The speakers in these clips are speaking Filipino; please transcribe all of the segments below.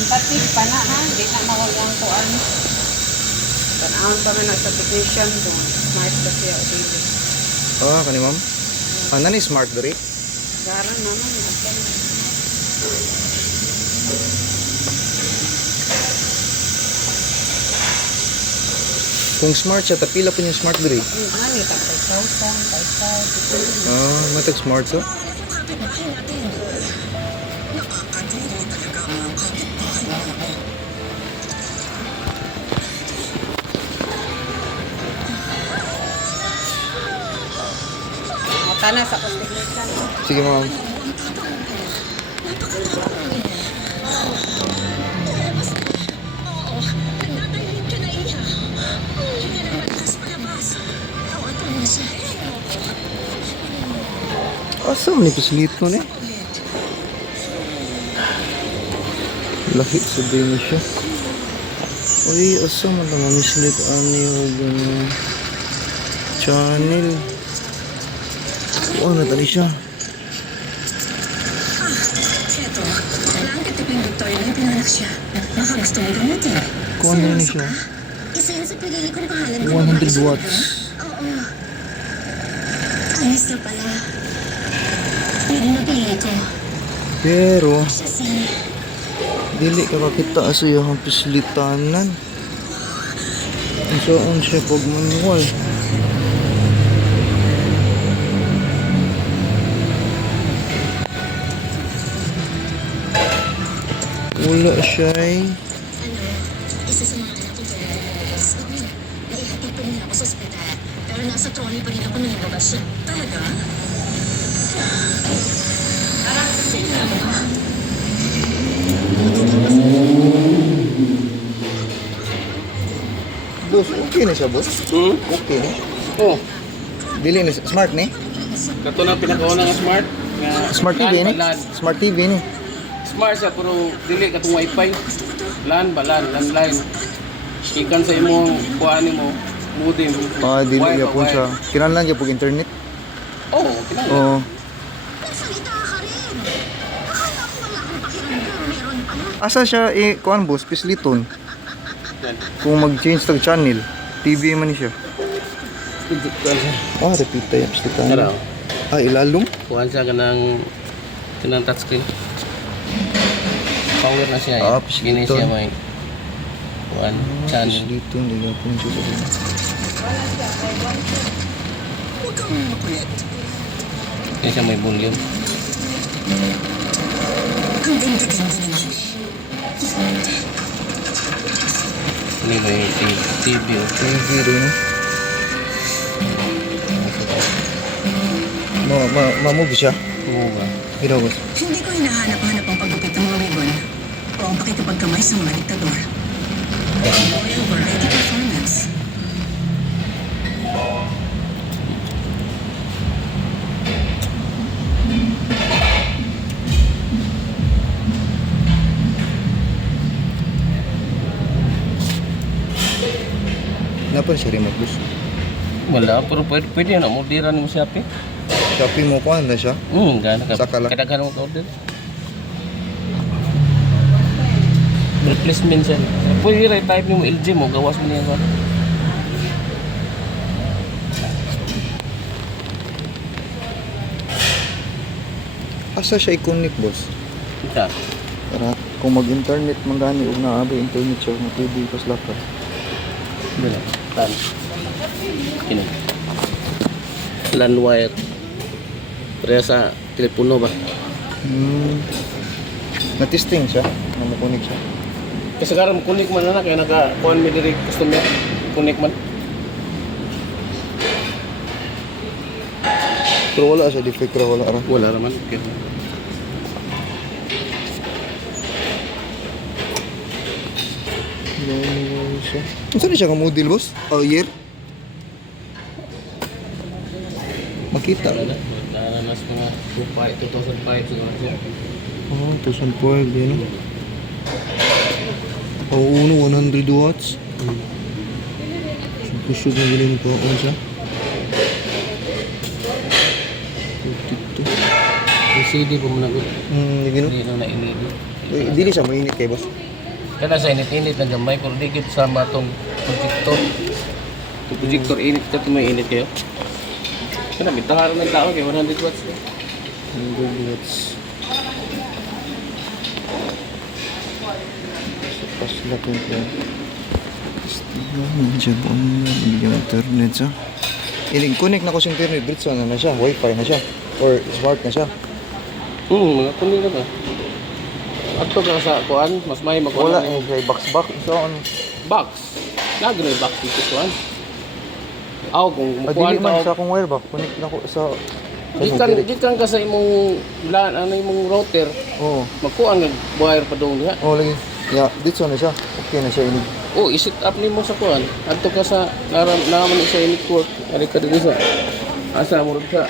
Simpatik pa na ha. Hindi na mawalang kuan. Tanahon pa na sa technician doon. Smart ba siya o dito? Oh, kani ma'am. Ano ni smart diri? Garan naman. Kung smart siya, tapila po yung smart diri. Ani, ka 5,000, 5,000. Ah, matag smart so. Tana sa technician. Sige ma'am. Asa man ni pislit mo ni? Lahit sa din siya. Uy, asa man na mamislit ani og channel. Oh, natali siya. Eto, kailangan katipin Victoria na pinanganak siya. Baka gusto mo gamitin. Kuha na rin siya. Isa yun sa pinili ko na pangalan ko. 100 watts. Oo. Ayos na pala. Yun ang napili ko. Pero, Siya si... dili ka makita sa iyang pislitanan. Saan siya pag manual? Wala siya eh. Ano, isa sa mga anak ko kaya sabi, naihatid pa nila ako sa ospital. Pero nasa trolley pa rin ako nung lumabas siya. Talaga? Boss, okay na siya, boss? Okay na. Oh, Dili na smart ni? kato na pinakauna nga smart. Nga Smart TV LAN ni? ba, LAN? Smart TV ni. Smart siya pero dili katong wifi. LAN ba LAN, landline. Ikan sa imong kuan mo modem. Ah, dili Wi-Fi, gyapon siya. Kinahanglan gyud pag internet. Oh, kinahanglan. Oo. Nagsalita ka rin. Akala ko wala akong pakiramdam. Meron pala. Asa siya kuan boss, pisliton. Yan. Kung mag-change tag channel, TV man ni siya. Ah, repeat tayo pislitan. Tara. Ah, ilalong. Kuan siya kanang touchscreen. Power na siya. Ah, Gini piston. siya may kuan channel. Pisliton di gyapon siya sa kanya. Gini siya may volume. Ang ganda-ganda naman. Ini may TV. TV rin. Ma-move siya. Oo ba? Ito boss. Hindi ko hinahanap-hanap ang paggupit ng mga ribbon o ang pakikipagkamay sa mga diktador. Royal Variety Performance. Napa siya remote boss? Wala, pero pwede na mo diran mo siya pe. Shopee mo kuan na siya. Gana ka. Saka lang. Kadaghan mo ka order. Replacement siya. Pwede rin type ni mo LG mo, gawas mo niya ba? Asa siya i-connect boss? Ita. Para kung mag-internet man gani ug naabi internet siya na pwede pas lakad. Dala. Tan. Kini. LAN wire. Pareha sa telepono ba? Na-testing siya, na makunik siya. Kasi karon kunik man na kaya naka-kuan mi diri customer. Kunik man. Pero wala siya defect ra wala ra. Wala naman. Okay. Ganun siya. Unsa siya ka model boss? Oh, year? Makita. Wala. Nananas mga 2005 siguro siya. Oh, 2012 yun. Oh, uno 100 watts. Kusog na galing ko on siya. 52. Yung CD po mo na good. Gino. Hindi na nainili. Dili siya mainit kay boss. Kana sa init-init na gamay pero di gid sama tong projector. Yung projector init ka may init kayo. Kana bitaharan ng tao kay 100 watts. 100 watts. Pas lang ko. Nandiyan po yung internet siya. Connect na ko sa internet, Brits, ano na siya, wifi na siya, or smart na siya. Mga kunin na ba? Ato ka sa kuan, mas may makuha. Wala, kay box. So, ano? Box. Nagano'y box dito kuan. Aw kung mukuan Dili man ka. sa akong wire ba? Connect na ko sa... Gikan ka sa imong ano imong router. Oo. Magkuha ang wire pa doon niya. Oo, lagi. Yeah, dito na siya. Okay na siya. Oh, i-set up nimo sa kuan. Adto ka sa naman sa network. Ari ka dito sa asa mo ka.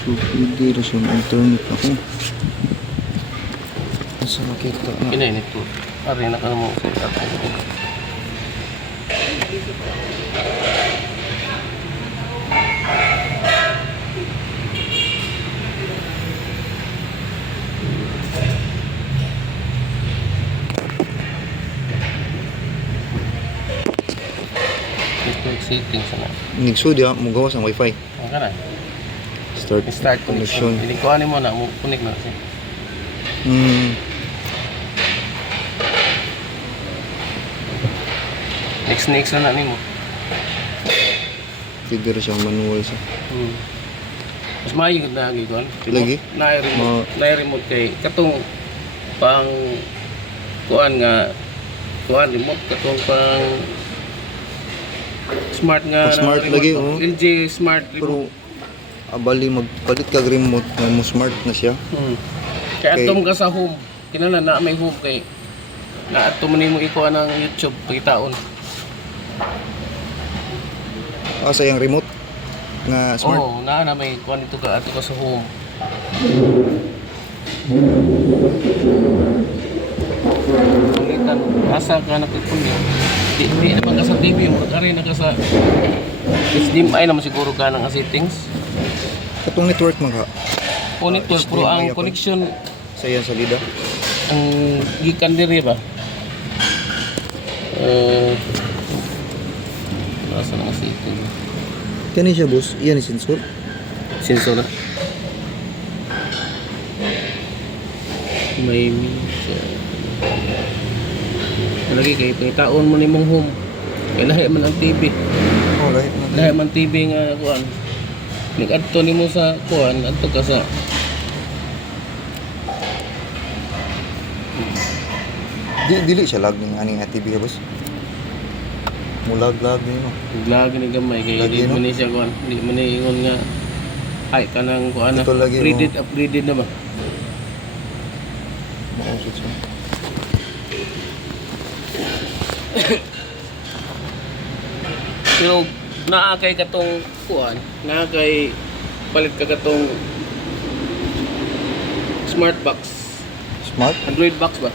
So, pwede na siya internet ako. Asa makita na? Kina network. Ari na ka mo set up. Network settings na. Nigso diya, magawas ang wifi. Ang kana. Start Connection. Hindi ko mo na mo connect na kasi. Next na nimo. Pwede na siya manual siya. Mas maayo na lagi kon. Lagi? Na-remote kay katong pang kuan remote katong pang smart nga Pang smart remote lagi, ba? oh. LG smart Pero, remote. abali magpalit ka remote na mo smart na siya. Kaya Okay. atong ka sa home. Kinala na may home kay na ato man nimo ikuha ng YouTube pagitaon. Sa yung remote na smart. Oo, na may kuan ito ka ato ka sa home. Ulitan, asa ka nakikunin. Di naman ka sa TV, magkari na ka sa HDMI naman siguro ka ng settings. Katong network mga O network, pero ang HDMI ako. connection, sa yan salida. ang gikan diri ba? Nasa na setting. Kani siya boss, iyan ni sensor. Sensor na. May lagi kay pangitaon mo nimong home. Kay lahi man ang TV. Oh, lahit na. Lahi man TV nga kuan. Nag-adto nimo sa kuan, adto ka sa Dili siya lag ning aning TV boss. Mulag ni mo. lagi ni gamay kay Lagi, di no? man ni siya kuan. Di man ni ingon nga ay kanang kuan na Ito lagi, no? upgraded na ba? Mausot siya. Pero naa kay katong kuan, naa kay palit ka katong smart box. Smart? Android box ba?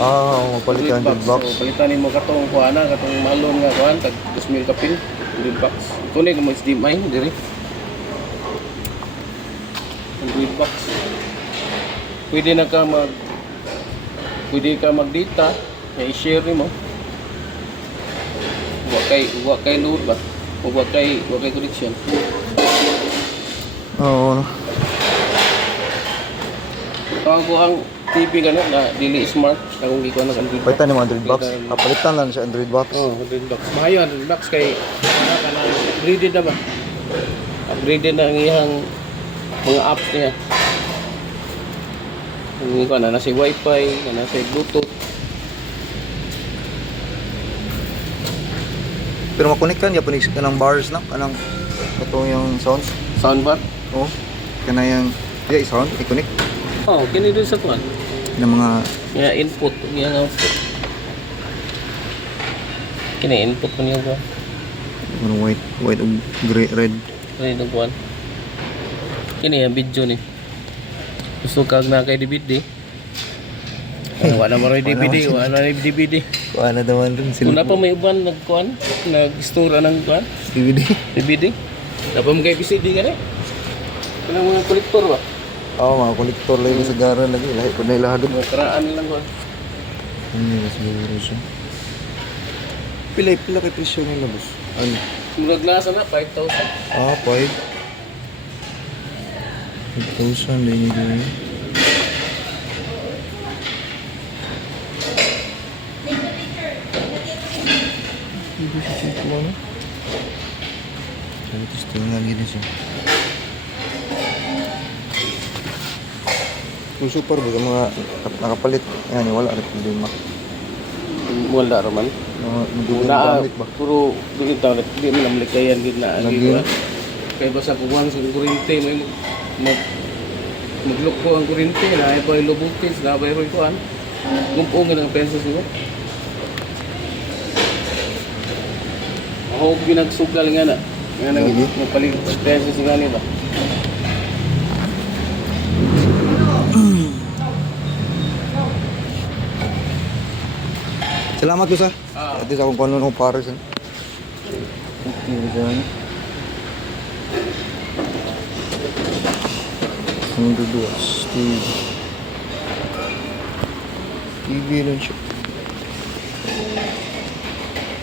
Mapalit ka ng box. So, palitan nimo katong kuana, katong malom nga kuan, tag 2,000 kapin, Android box. Kunin mo HDMI diri. Android box. Pwede ka mag-data, i-share nimo. Wa kay load ba? O wa kay connection. Oo. Tawag ko ang TV gano na dili smart, akong gikuha ng Android box. Palitan ni mo Android box. Palitan lang siya Android box. Oh, Android box. Mahayo Android box kay kanang upgraded na ba? Upgraded na ang iyang mga apps niya. Ang ko na nasa Wi-Fi, na nasa Bluetooth. Pero makonek kan ya punig kanang bars na kanang katong yung sounds. Soundbar. Oh. Kana yung sound i-connect Oh, kini din sa kuan. ng mga Nga input, nga output. Kini input mo niyo ko. white ug gray red. Kani ng kuan. Kini ang video ni. Gusto kag na kay DVD. Wala mo rin DVD, wala rin DVD. Wala naman rin Kung na pa may uban nagkuan, nag-store ng kuan, DVD. DVD. Dapat mo kay PCD ka rin. Kanang mga kolektor ba? mga kolektor lang yung sagara lagi. Lahi ko na ilahadod. Karaan lang ko. Ano yung siguro siya? Pila kay presyo nila, boss? Ano? Murag nasa na, 5,000. 5. 5,000 din yung gawin. Hindi siya cheap mo, ano? Sabi, gusto nga gini siya. Yung super, baga mga nakapalit. Yan, wala rin problema. Wala raman. Madulang Wala, gamit ba? puro dili taw di mo namlik kayan gid na Lagi. gid. Kay basta kuwan sa kuryente may maglok ko ang kuryente na ay pa low voltage na bay roy kuan. Gumpong ng pesos mo. Ako binagsugal nga na. Nga nang Lagi. mapalig pesos nga ni ba. Salamat ko sa. Ah. At least akong paano ng pares. Okay, dyan. Ang duduas. TV. TV lang siya.